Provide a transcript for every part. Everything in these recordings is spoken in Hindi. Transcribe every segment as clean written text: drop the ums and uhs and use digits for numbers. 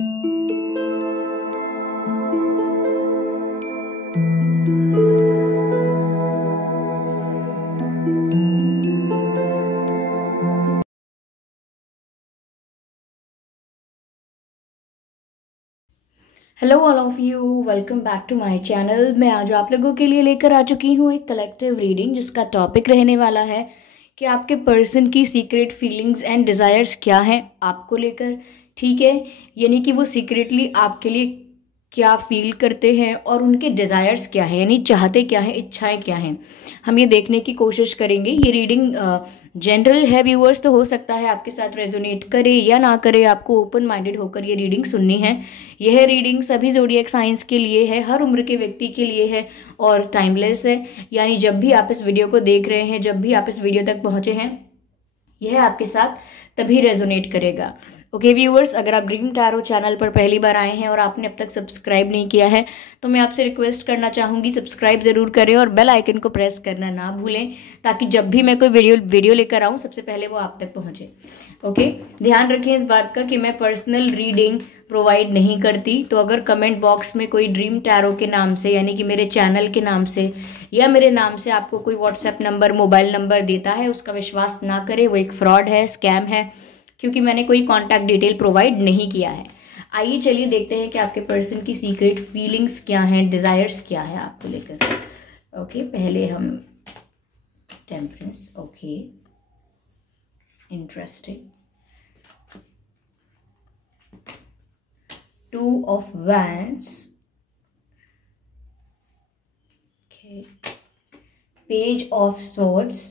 Hello all of you, welcome back to my channel. मैं आज आप लोगों के लिए लेकर आ चुकी हूँ एक कलेक्टिव रीडिंग जिसका टॉपिक रहने वाला है कि आपके पर्सन की सीक्रेट फीलिंग्स एंड डिज़ायर्स क्या हैं आपको लेकर। ठीक है, यानी कि वो सीक्रेटली आपके लिए क्या फील करते हैं और उनके डिज़ायर्स क्या हैं, यानी चाहते क्या हैं, इच्छाएं क्या हैं, हम ये देखने की कोशिश करेंगे। ये रीडिंग जनरल है व्यूअर्स, तो हो सकता है आपके साथ रेजोनेट करे या ना करे, आपको ओपन माइंडेड होकर ये रीडिंग सुननी है। यह रीडिंग सभी ज़ोडिएक साइंस के लिए है, हर उम्र के व्यक्ति के लिए है और टाइमलेस है। यानी जब भी आप इस वीडियो को देख रहे हैं, जब भी आप इस वीडियो तक पहुंचे हैं, यह आपके साथ तभी रेजोनेट करेगा। ओके व्यूअर्स, अगर आप ड्रीम टैरो चैनल पर पहली बार आए हैं और आपने अब तक सब्सक्राइब नहीं किया है तो मैं आपसे रिक्वेस्ट करना चाहूँगी सब्सक्राइब ज़रूर करें और बेल आइकन को प्रेस करना ना भूलें, ताकि जब भी मैं कोई वीडियो लेकर आऊँ सबसे पहले वो आप तक पहुँचे। ओके, ध्यान रखें इस बात का कि मैं पर्सनल रीडिंग प्रोवाइड नहीं करती, तो अगर कमेंट बॉक्स में कोई ड्रीम टैरो के नाम से, यानी कि मेरे चैनल के नाम से या मेरे नाम से आपको कोई व्हाट्सएप नंबर, मोबाइल नंबर देता है, उसका विश्वास ना करें। वो एक फ्रॉड है, स्कैम है, क्योंकि मैंने कोई कॉन्टैक्ट डिटेल प्रोवाइड नहीं किया है। आइए चलिए देखते हैं कि आपके पर्सन की सीक्रेट फीलिंग्स क्या हैं, डिजायर्स क्या है आपको लेकर। ओके, पहले हम temperance. Okay, interesting. 2 of Wands, okay, Page of Swords,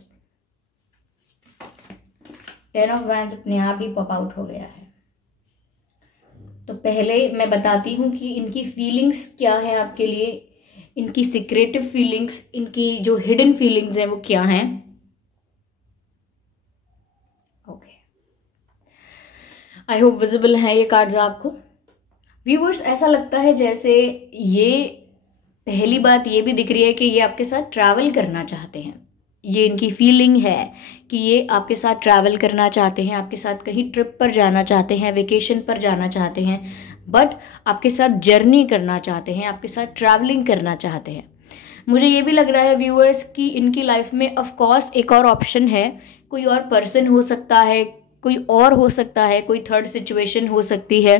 10 of Wands अपने आप ही पॉप आउट हो गया है। तो पहले मैं बताती हूँ कि इनकी फीलिंग्स क्या है आपके लिए, इनकी सीक्रेटिव फीलिंग्स, इनकी जो हिडन फीलिंग्स हैं वो क्या हैं। ओके, आई होप विजिबल है ये कार्ड्स आपको। व्यूअर्स, ऐसा लगता है जैसे ये पहली बात ये भी दिख रही है कि ये आपके साथ ट्रैवल करना चाहते हैं। ये इनकी फीलिंग है कि ये आपके साथ ट्रैवल करना चाहते हैं, आपके साथ कहीं ट्रिप पर जाना चाहते हैं, वेकेशन पर जाना चाहते हैं, बट आपके साथ जर्नी करना चाहते हैं, आपके साथ ट्रैवलिंग करना चाहते हैं। मुझे ये भी लग रहा है व्यूअर्स कि इनकी लाइफ में ऑफ कोर्स एक और ऑप्शन है, कोई और पर्सन हो सकता है, कोई और हो सकता है, कोई थर्ड सिचुएशन हो सकती है,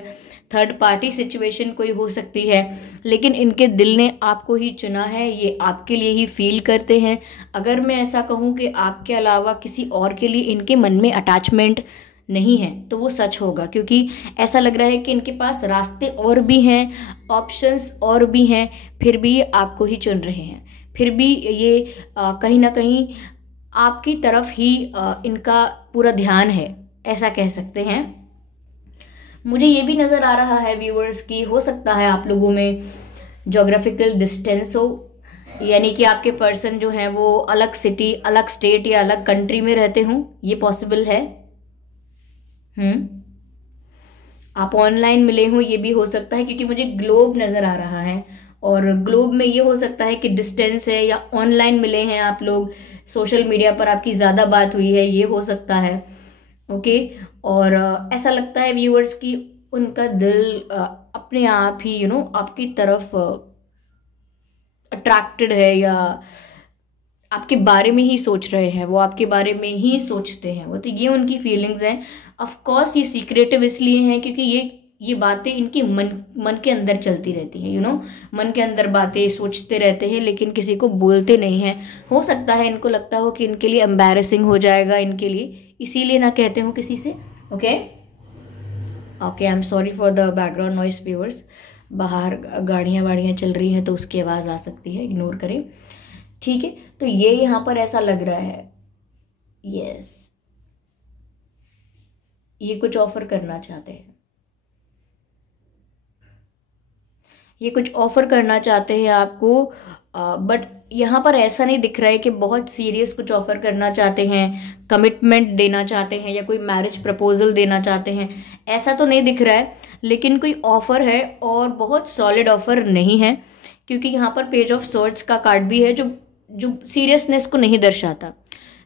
थर्ड पार्टी सिचुएशन कोई हो सकती है, लेकिन इनके दिल ने आपको ही चुना है, ये आपके लिए ही फील करते हैं। अगर मैं ऐसा कहूँ कि आपके अलावा किसी और के लिए इनके मन में अटैचमेंट नहीं है तो वो सच होगा, क्योंकि ऐसा लग रहा है कि इनके पास रास्ते और भी हैं, ऑप्शंस और भी हैं, फिर भी ये आपको ही चुन रहे हैं। फिर भी ये कहीं ना कहीं आपकी तरफ ही इनका पूरा ध्यान है, ऐसा कह सकते हैं। मुझे ये भी नजर आ रहा है व्यूअर्स की हो सकता है आप लोगों में ज्योग्राफिकल डिस्टेंस हो, यानी कि आपके पर्सन जो है वो अलग सिटी, अलग स्टेट या अलग कंट्री में रहते हों, ये पॉसिबल है। आप ऑनलाइन मिले हों, ये भी हो सकता है, क्योंकि मुझे ग्लोब नजर आ रहा है और ग्लोब में ये हो सकता है कि डिस्टेंस है, या ऑनलाइन मिले हैं आप लोग, सोशल मीडिया पर आपकी ज्यादा बात हुई है, ये हो सकता है। ओके, और ऐसा लगता है व्यूअर्स कि उनका दिल अपने आप ही आपकी तरफ अट्रैक्टेड है, या आपके बारे में ही सोच रहे हैं, वो आपके बारे में ही सोचते हैं वो। तो ये उनकी फीलिंग्स हैं। ऑफ कोर्स ये सीक्रेटिव इसलिए हैं क्योंकि ये बातें इनके मन के अंदर चलती रहती हैं, मन के अंदर बातें सोचते रहते हैं, लेकिन किसी को बोलते नहीं हैं। हो सकता है इनको लगता हो कि इनके लिए एम्बैरेसिंग हो जाएगा इनके लिए, इसीलिए ना कहते हो किसी से। Okay, I am sorry for the background noise viewers, बाहर गाड़ियां वाड़ियां चल रही हैं तो उसकी आवाज़ आ सकती है, इग्नोर करें। ठीक है, तो ये यहाँ पर ऐसा लग रहा है, यस, ये कुछ ऑफर करना चाहते हैं, ये कुछ ऑफर करना चाहते हैं आपको, बट यहाँ पर ऐसा नहीं दिख रहा है कि बहुत सीरियस कुछ ऑफर करना चाहते हैं, कमिटमेंट देना चाहते हैं, या कोई मैरिज प्रपोजल देना चाहते हैं, ऐसा तो नहीं दिख रहा है। लेकिन कोई ऑफर है और बहुत सॉलिड ऑफर नहीं है, क्योंकि यहाँ पर पेज ऑफ सॉर्ड्स का कार्ड भी है जो सीरियसनेस को नहीं दर्शाता।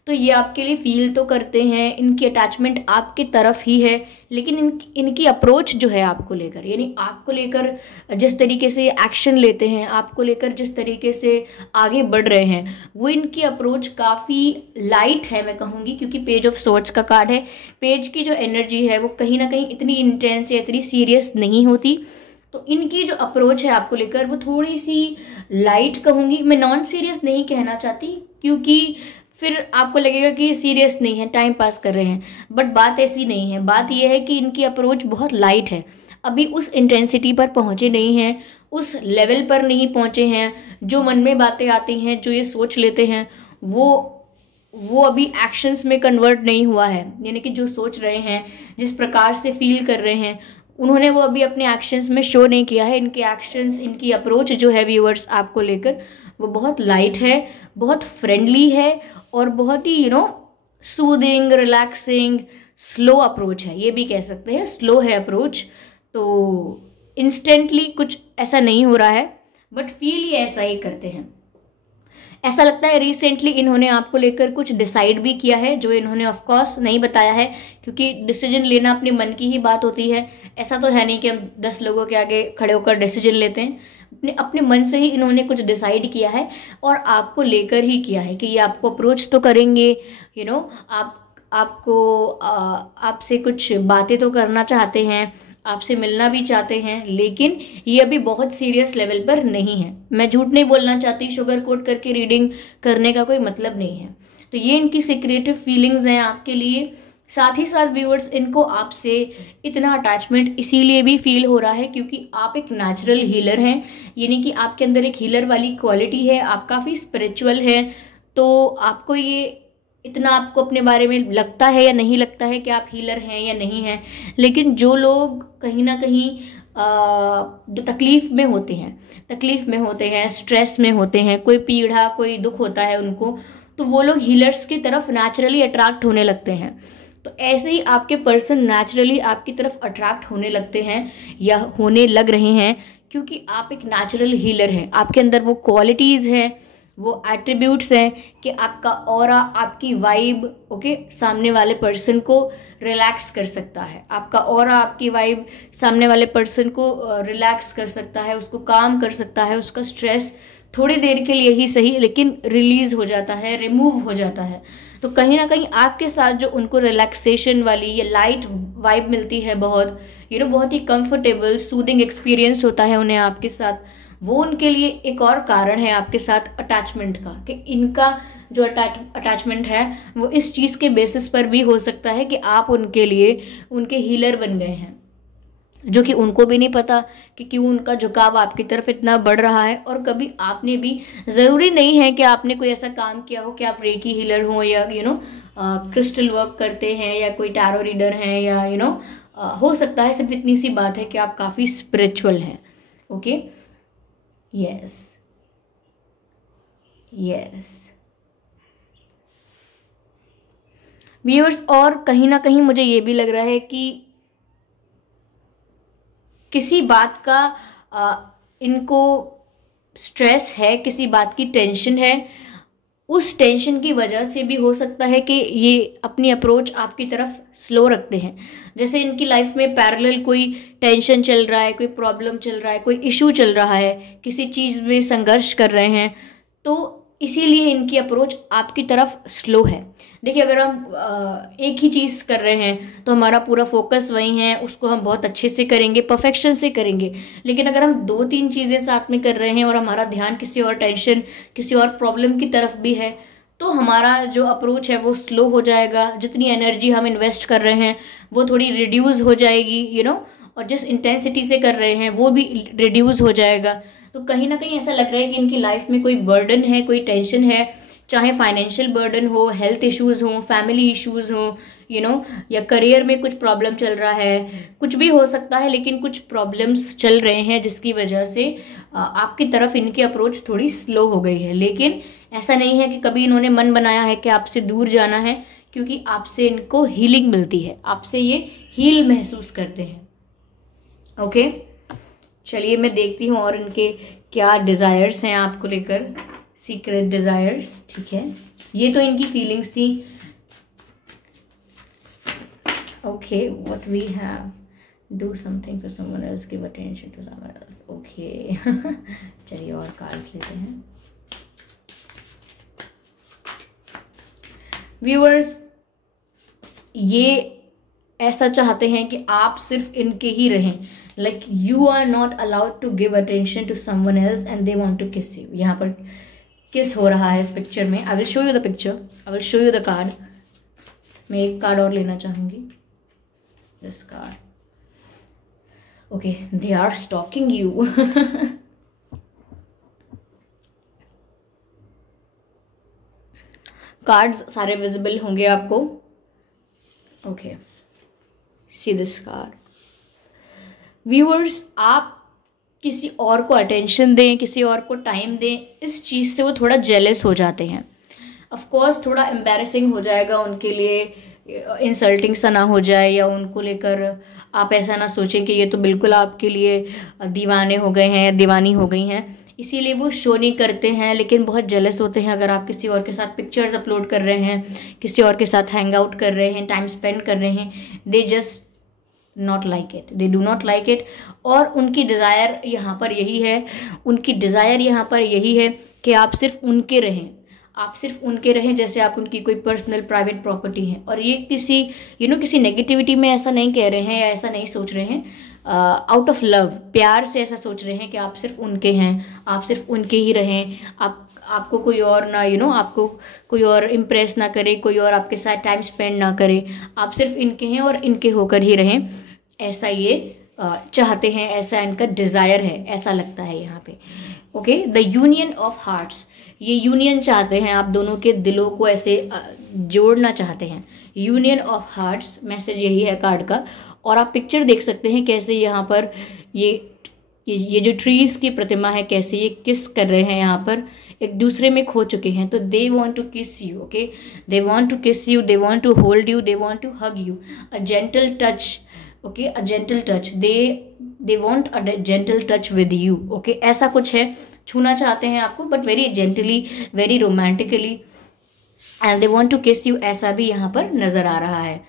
तो ये आपके लिए फील तो करते हैं, इनकी अटैचमेंट आपकी तरफ ही है, लेकिन इनकी अप्रोच जो है आपको लेकर, यानी आपको लेकर जिस तरीके से एक्शन लेते हैं, आपको लेकर जिस तरीके से आगे बढ़ रहे हैं, वो इनकी अप्रोच काफ़ी लाइट है मैं कहूँगी, क्योंकि पेज ऑफ सोर्ड्स का कार्ड है। पेज की जो एनर्जी है वो कहीं ना कहीं इतनी इंटेंस या इतनी सीरियस नहीं होती, तो इनकी जो अप्रोच है आपको लेकर वो थोड़ी सी लाइट कहूँगी, मैं नॉन सीरियस नहीं कहना चाहती, क्योंकि फिर आपको लगेगा कि सीरियस नहीं है, टाइम पास कर रहे हैं, बट बात ऐसी नहीं है। बात यह है कि इनकी अप्रोच बहुत लाइट है, अभी उस इंटेंसिटी पर पहुंचे नहीं हैं, उस लेवल पर नहीं पहुंचे हैं, जो मन में बातें आती हैं, जो ये सोच लेते हैं, वो अभी एक्शंस में कन्वर्ट नहीं हुआ है, यानी कि जो सोच रहे हैं, जिस प्रकार से फील कर रहे हैं, उन्होंने वो अभी अपने एक्शंस में शो नहीं किया है। इनके एक्शंस, इनकी अप्रोच जो है व्यूअर्स आपको लेकर, वो बहुत लाइट है, बहुत फ्रेंडली है, और बहुत ही सूदिंग, रिलैक्सिंग, स्लो अप्रोच है, ये भी कह सकते हैं, स्लो है अप्रोच। तो इंस्टेंटली कुछ ऐसा नहीं हो रहा है, बट फील ये ऐसा ही करते हैं। ऐसा लगता है रिसेंटली इन्होंने आपको लेकर कुछ डिसाइड भी किया है, जो इन्होंने ऑफ कोर्स नहीं बताया है, क्योंकि डिसीजन लेना अपने मन की ही बात होती है। ऐसा तो है नहीं कि हम 10 लोगों के आगे खड़े होकर डिसीजन लेते हैं, अपने मन से ही इन्होंने कुछ डिसाइड किया है, और आपको लेकर ही किया है कि ये आपको अप्रोच तो करेंगे, आपसे कुछ बातें तो करना चाहते हैं, आपसे मिलना भी चाहते हैं, लेकिन ये अभी बहुत सीरियस लेवल पर नहीं है। मैं झूठ नहीं बोलना चाहती, शुगर कोट करके रीडिंग करने का कोई मतलब नहीं है। तो ये इनकी सीक्रेटिव फीलिंग्स हैं आपके लिए। साथ ही साथ व्यूअर्स, इनको आपसे इतना अटैचमेंट इसीलिए भी फील हो रहा है क्योंकि आप एक नेचुरल हीलर हैं, यानी कि आपके अंदर एक हीलर वाली क्वालिटी है, आप काफ़ी स्पिरिचुअल हैं। तो आपको ये इतना आपको अपने बारे में लगता है या नहीं लगता है कि आप हीलर हैं या नहीं हैं, लेकिन जो लोग कहीं ना कहीं जो तकलीफ में होते हैं, स्ट्रेस में होते हैं, कोई पीड़ा, कोई दुख होता है उनको, तो वो लोग हीलर्स की तरफ नेचुरली अट्रैक्ट होने लगते हैं। तो ऐसे ही आपके पर्सन नेचुरली आपकी तरफ अट्रैक्ट होने लगते हैं या होने लग रहे हैं, क्योंकि आप एक नेचुरल हीलर हैं। आपके अंदर वो क्वालिटीज़ हैं, वो एट्रीब्यूट्स हैं कि आपका ऑरा, आपकी वाइब सामने वाले पर्सन को रिलैक्स कर सकता है। आपका ऑरा, आपकी वाइब सामने वाले पर्सन को रिलैक्स कर सकता है, उसको काम कर सकता है, उसका स्ट्रेस थोड़ी देर के लिए ही सही लेकिन रिलीज हो जाता है, रिमूव हो जाता है। तो कहीं ना कहीं आपके साथ जो उनको रिलैक्सेशन वाली या लाइट वाइब मिलती है, बहुत ही कंफर्टेबल सूदिंग एक्सपीरियंस होता है उन्हें आपके साथ, वो उनके लिए एक और कारण है आपके साथ अटैचमेंट का, कि इनका जो अटैचमेंट है वो इस चीज़ के बेसिस पर भी हो सकता है कि आप उनके लिए उनके हीलर बन गए हैं, जो कि उनको भी नहीं पता कि क्यों उनका झुकाव आपकी तरफ इतना बढ़ रहा है। और कभी आपने भी, ज़रूरी नहीं है कि आपने कोई ऐसा काम किया हो कि आप रेकी हीलर हो या क्रिस्टल वर्क करते हैं या कोई टैरो रीडर हैं या हो सकता है सिर्फ इतनी सी बात है कि आप काफ़ी स्पिरिचुअल हैं। ओके, यस, व्यूअर्स, और कहीं ना कहीं मुझे ये भी लग रहा है कि किसी बात का इनको स्ट्रेस है, किसी बात की टेंशन है, उस टेंशन की वजह से भी हो सकता है कि ये अपनी अप्रोच आपकी तरफ स्लो रखते हैं। जैसे इनकी लाइफ में पैरेलल कोई टेंशन चल रहा है, कोई प्रॉब्लम चल रहा है, कोई इशू चल रहा है, किसी चीज़ में संघर्ष कर रहे हैं, तो इसीलिए इनकी अप्रोच आपकी तरफ स्लो है। देखिए, अगर हम एक ही चीज़ कर रहे हैं तो हमारा पूरा फोकस वही है, उसको हम बहुत अच्छे से करेंगे, परफेक्शन से करेंगे। लेकिन अगर हम 2-3 चीज़ें साथ में कर रहे हैं और हमारा ध्यान किसी और टेंशन, किसी और प्रॉब्लम की तरफ भी है, तो हमारा जो अप्रोच है वो स्लो हो जाएगा। जितनी एनर्जी हम इन्वेस्ट कर रहे हैं वो थोड़ी रिड्यूस हो जाएगी, और जिस इंटेंसिटी से कर रहे हैं वो भी रिड्यूस हो जाएगा। तो कहीं ना कहीं ऐसा लग रहा है कि इनकी लाइफ में कोई बर्डन है, कोई टेंशन है, चाहे फाइनेंशियल बर्डन हो, हेल्थ इश्यूज हो, फैमिली इश्यूज हो, या करियर में कुछ प्रॉब्लम चल रहा है, कुछ भी हो सकता है, लेकिन कुछ प्रॉब्लम्स चल रहे हैं जिसकी वजह से आपकी तरफ इनकी अप्रोच थोड़ी स्लो हो गई है। लेकिन ऐसा नहीं है कि कभी इन्होंने मन बनाया है कि आपसे दूर जाना है, क्योंकि आपसे इनको हीलिंग मिलती है, आपसे ये हील महसूस करते हैं। ओके, चलिए मैं देखती हूँ और इनके क्या डिज़ायर्स हैं आपको लेकर, सीक्रेट डिज़ायर्स। ठीक है, ये तो इनकी फीलिंग्स थी। Okay, what we have, do something for someone else, give attention to someone else. Okay चलिए और कार्ड्स लेते हैं। व्यूअर्स, ये ऐसा चाहते हैं कि आप सिर्फ इनके ही रहें, like you are not allowed to give attention to someone else and they want to kiss you. यहाँ पर किस हो रहा है इस पिक्चर में। I will show you the picture, I will show you the card. मैं एक कार्ड और लेना चाहूंगी, this card. Okay, they are stalking you. Cards सारे विजिबल होंगे आपको। Okay, see this card. Viewers, आप किसी और को अटेंशन दें, किसी और को टाइम दें, इस चीज़ से वो थोड़ा जेलस हो जाते हैं। ऑफ कोर्स थोड़ा एम्बैरेसिंग हो जाएगा उनके लिए, इंसल्टिंग सा ना हो जाए, या उनको लेकर आप ऐसा ना सोचें कि ये तो बिल्कुल आपके लिए दीवाने हो गए हैं या दीवानी हो गई हैं, इसीलिए वो शो नहीं करते हैं। लेकिन बहुत जेलस होते हैं अगर आप किसी और के साथ पिक्चर्स अपलोड कर रहे हैं, किसी और के साथ हैंग आउट कर रहे हैं, टाइम स्पेंड कर रहे हैं। They just not like it, they do not like it. और उनकी डिज़ायर यहाँ पर यही है, उनकी डिज़ायर यहाँ पर यही है कि आप सिर्फ उनके रहें, आप सिर्फ उनके रहें जैसे आप उनकी कोई पर्सनल प्राइवेट प्रॉपर्टी है। और ये किसी किसी नेगेटिविटी में ऐसा नहीं कह रहे हैं या ऐसा नहीं सोच रहे हैं, आउट ऑफ लव, प्यार से ऐसा सोच रहे हैं कि आप सिर्फ उनके हैं, आप सिर्फ उनके ही रहें। आपको कोई और ना आपको कोई और इम्प्रेस ना करे, कोई और आपके साथ टाइम स्पेंड ना करे, आप सिर्फ इनके हैं और इनके होकर ही रहें, ऐसा ये चाहते हैं, ऐसा इनका डिज़ायर है, ऐसा लगता है यहाँ पे। Okay, the union of hearts, ये यूनियन चाहते हैं, आप दोनों के दिलों को ऐसे जोड़ना चाहते हैं। यूनियन ऑफ हार्ट्स, मैसेज यही है कार्ड का। और आप पिक्चर देख सकते हैं कैसे यहाँ पर ये जो ट्रीज की प्रतिमा है, कैसे ये किस कर रहे हैं, यहाँ पर एक दूसरे में खो चुके हैं। तो they want to kiss you, okay, they want to kiss you, they want to hold you, they want to hug you, a gentle touch, okay, a gentle touch, they want a gentle touch with you, okay, ऐसा कुछ है। छूना चाहते हैं आपको, but very gently, very romantically, and they want to kiss you, ऐसा भी यहाँ पर नजर आ रहा है।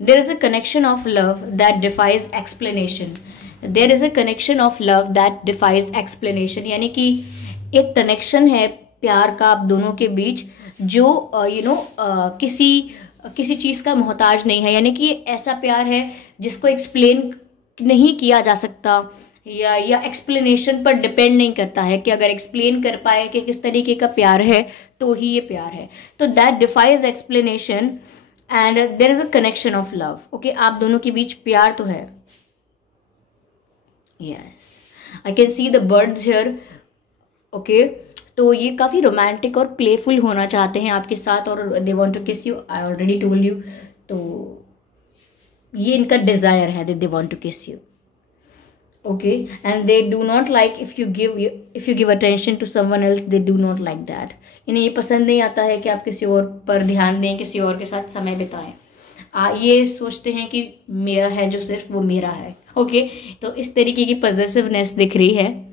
There is a connection of love that defies explanation, there is a connection of love that defies explanation, यानी कि एक कनेक्शन है प्यार का आप दोनों के बीच, जो किसी चीज का मोहताज नहीं है। यानी कि ऐसा प्यार है जिसको एक्सप्लेन नहीं किया जा सकता, या एक्सप्लेनेशन पर डिपेंड नहीं करता है कि अगर एक्सप्लेन कर पाए कि किस तरीके का प्यार है तो ही ये प्यार है। तो that defies explanation and there is a connection of love, okay, आप दोनों के बीच प्यार तो है। Yes, I can see the birds here, okay. तो ये काफी रोमांटिक और प्लेफुल होना चाहते हैं आपके साथ, और they want to kiss you, I already told you. तो ये इनका डिजायर है, they want to kiss you, okay, and they do not like if you give attention to someone else, they do not like that. इन्हें ये पसंद नहीं आता है कि आप किसी और पर ध्यान दें, किसी और के साथ समय बिताएं। ये सोचते हैं कि मेरा है जो सिर्फ वो मेरा है, ओके। तो इस तरीके की पॉजिटिवनेस दिख रही है।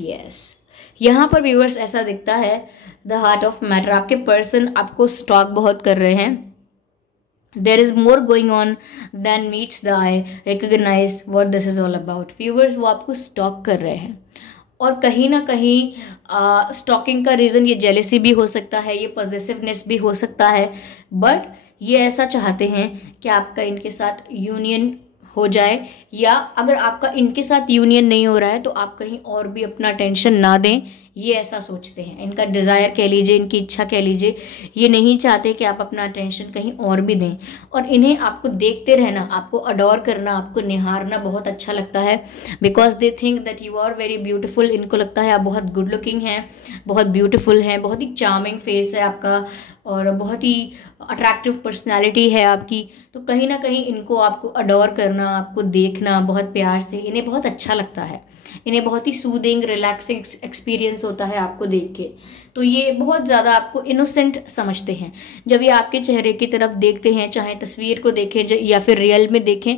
यस, यहाँ पर व्यूअर्स ऐसा दिखता है, द हार्ट ऑफ मैटर, आपके पर्सन आपको स्टॉक बहुत कर रहे हैं। There is more going on than meets the eye, recognize what this is all about. Viewers, वो आपको स्टॉक कर रहे हैं, और कहीं ना कहीं स्टॉकिंग का रीजन ये जेलेसी भी हो सकता है, ये पॉजिटिवनेस भी हो सकता है, बट ये ऐसा चाहते हैं कि आपका इनके साथ यूनियन हो जाए, या अगर आपका इनके साथ यूनियन नहीं हो रहा है तो आप कहीं और भी अपना टेंशन ना दें, ये ऐसा सोचते हैं। इनका डिज़ायर कह लीजिए, इनकी इच्छा कह लीजिए, ये नहीं चाहते कि आप अपना टेंशन कहीं और भी दें। और इन्हें आपको देखते रहना, आपको अडोर करना, आपको निहारना बहुत अच्छा लगता है, because they think that you are very beautiful. इनको लगता है आप बहुत गुड लुकिंग हैं, बहुत ब्यूटीफुल हैं, बहुत ही चार्मिंग फेस है आपका, और बहुत ही अट्रैक्टिव पर्सनैलिटी है आपकी। तो कहीं ना कहीं इनको आपको अडोर करना, आपको देखना बहुत प्यार से, इन्हें बहुत अच्छा लगता है। इन्हें बहुत ही सूदिंग, रिलैक्सिंग एक्सपीरियंस होता है आपको देख के। तो ये बहुत ज़्यादा आपको इनोसेंट समझते हैं। जब ये आपके चेहरे की तरफ देखते हैं, चाहे तस्वीर को देखें या फिर रियल में देखें,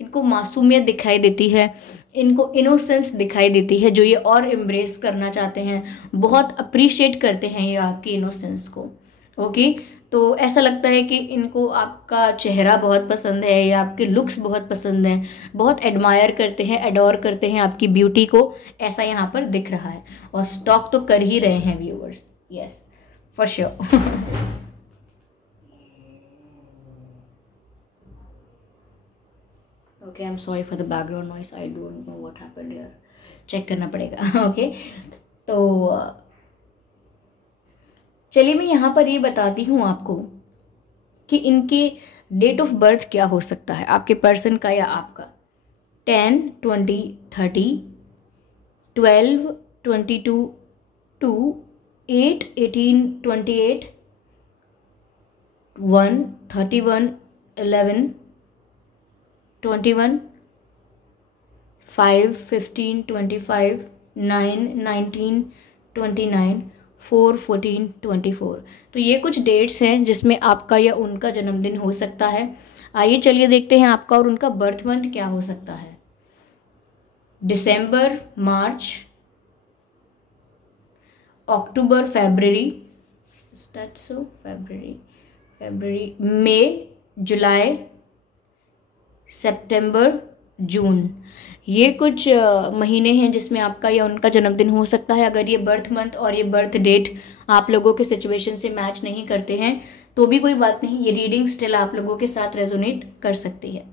इनको मासूमियत दिखाई देती है, इनको इनोसेंस दिखाई देती है जो ये और एम्ब्रेस करना चाहते हैं, बहुत अप्रिशिएट करते हैं ये आपकी इनोसेंस को। ओके, तो ऐसा लगता है कि इनको आपका चेहरा बहुत पसंद है या आपके लुक्स बहुत पसंद हैं, बहुत एडमायर करते हैं, एडोर करते हैं आपकी ब्यूटी को, ऐसा यहाँ पर दिख रहा है। और स्टॉक तो कर ही रहे हैं viewers, yes for sure. Okay, I am sorry for the background noise, I don't know what happened here, check करना पड़ेगा। ओके तो चलिए मैं यहाँ पर ये बताती हूँ आपको कि इनके डेट ऑफ बर्थ क्या हो सकता है, आपके पर्सन का या आपका। 10, 20, 30, 12, 22, 2, 8, 18, 28, 1, 31, 11, 21, 5, 15, 25, 9, 19, 29, 4, 14, 24। तो ये कुछ डेट्स हैं जिसमें आपका या उनका जन्मदिन हो सकता है। आइए चलिए देखते हैं आपका और उनका बर्थ मंथ क्या हो सकता है। दिसंबर, मार्च, अक्टूबर, फरवरी, फरवरी, मई, जुलाई, सितंबर, जून। ये कुछ महीने हैं जिसमें आपका या उनका जन्मदिन हो सकता है। अगर ये बर्थ मंथ और ये बर्थ डेट आप लोगों के सिचुएशन से मैच नहीं करते हैं तो भी कोई बात नहीं, ये रीडिंग स्टिल आप लोगों के साथ रेजोनेट कर सकती है।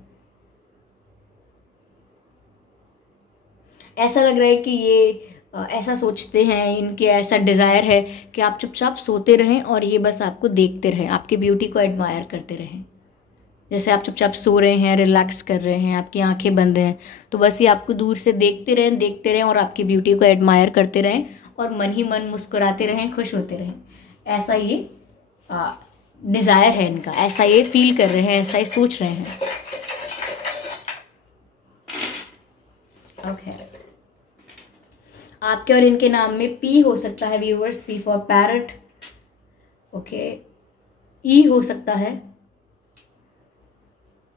ऐसा लग रहा है कि ये ऐसा सोचते हैं, इनके ऐसा डिजायर है कि आप चुपचाप सोते रहें और ये बस आपको देखते रहें, आपकी ब्यूटी को एडमायर करते रहें। जैसे आप चुपचाप सो रहे हैं, रिलैक्स कर रहे हैं, आपकी आंखें बंद हैं, तो बस ये आपको दूर से देखते रहें और आपकी ब्यूटी को एडमायर करते रहें और मन ही मन मुस्कुराते रहें, खुश होते रहें। ऐसा ये डिजायर है इनका, ऐसा ये फील कर रहे हैं, ऐसा ये सोच रहे हैं। ओके, आपके और इनके नाम में पी हो सकता है viewers, P for parrot. Okay, E हो सकता है,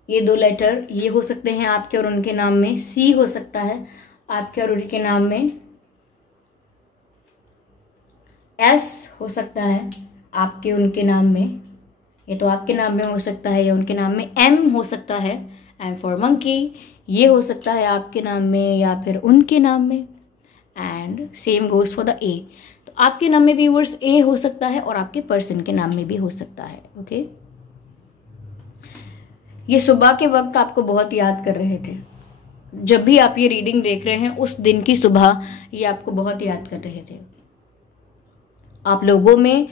ये 2 लेटर ये हो सकते हैं आपके और उनके नाम में। सी हो सकता है आपके और उनके नाम में। एस हो सकता है आपके उनके नाम में, ये तो आपके नाम में हो सकता है या उनके नाम में। एम हो सकता है, एम फॉर मंकी, ये हो सकता है आपके नाम में या फिर उनके नाम में। And same goes for the ए, तो आपके नाम में भी व्यूअर्स ए हो सकता है और आपके पर्सन के नाम में भी हो सकता है। ओके, ये सुबह के वक्त आपको बहुत याद कर रहे थे। जब भी आप ये रीडिंग देख रहे हैं उस दिन की सुबह ये आपको बहुत याद कर रहे थे। आप लोगों में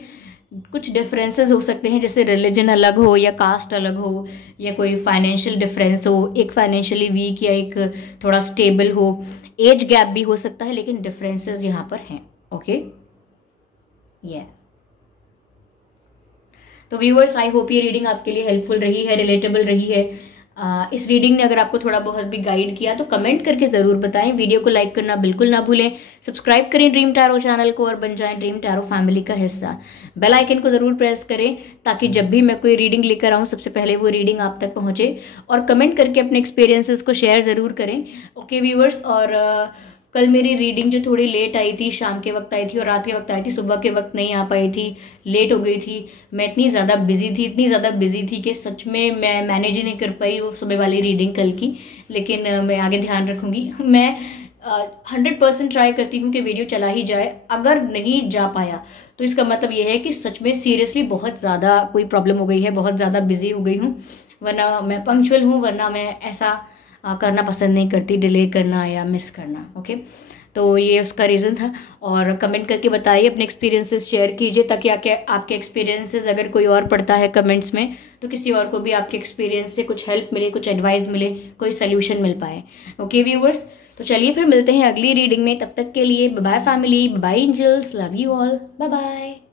कुछ डिफरेंसेस हो सकते हैं, जैसे रिलीजन अलग हो या कास्ट अलग हो या कोई फाइनेंशियल डिफरेंस हो, एक फाइनेंशियली वीक या एक थोड़ा स्टेबल हो, एज गैप भी हो सकता है, लेकिन डिफरेंसेस यहाँ पर हैं। ओके, तो व्यूअर्स आई होप ये रीडिंग आपके लिए हेल्पफुल रही है, रिलेटेबल रही है। इस रीडिंग ने अगर आपको थोड़ा बहुत भी गाइड किया तो कमेंट करके ज़रूर बताएं। वीडियो को लाइक करना बिल्कुल ना भूलें, सब्सक्राइब करें ड्रीम टैरो चैनल को और बन जाएं ड्रीम टैरो फैमिली का हिस्सा। बेल आइकन को ज़रूर प्रेस करें ताकि जब भी मैं कोई रीडिंग लेकर आऊँ सबसे पहले वो रीडिंग आप तक पहुँचे। और कमेंट करके अपने एक्सपीरियंसेस को शेयर ज़रूर करें। ओके व्यूअर्स, और कल मेरी रीडिंग जो थोड़ी लेट आई थी, शाम के वक्त आई थी और रात के वक्त आई थी, सुबह के वक्त नहीं आ पाई थी, लेट हो गई थी। मैं इतनी ज़्यादा बिजी थी कि सच में मैं मैनेज ही नहीं कर पाई वो सुबह वाली रीडिंग कल की। लेकिन मैं आगे ध्यान रखूंगी। मैं 100% ट्राई करती हूँ कि वीडियो चला ही जाए। अगर नहीं जा पाया तो इसका मतलब ये है कि सच में सीरियसली बहुत ज़्यादा कोई प्रॉब्लम हो गई है, बहुत ज़्यादा बिजी हो गई हूँ। वरना मैं पंक्चुअल हूँ, वरना मैं ऐसा करना पसंद नहीं करती, डिले करना या मिस करना। ओके, तो ये उसका रीज़न था। और कमेंट करके बताइए, अपने एक्सपीरियंसेस शेयर कीजिए ताकि आपके एक्सपीरियंसेस अगर कोई और पढ़ता है कमेंट्स में तो किसी और को भी आपके एक्सपीरियंस से कुछ हेल्प मिले, कुछ एडवाइस मिले, कोई सोल्यूशन मिल पाए। ओके व्यूअर्स, तो चलिए फिर मिलते हैं अगली रीडिंग में। तब तक के लिए bye bye family, bye angels, love you all, bye bye.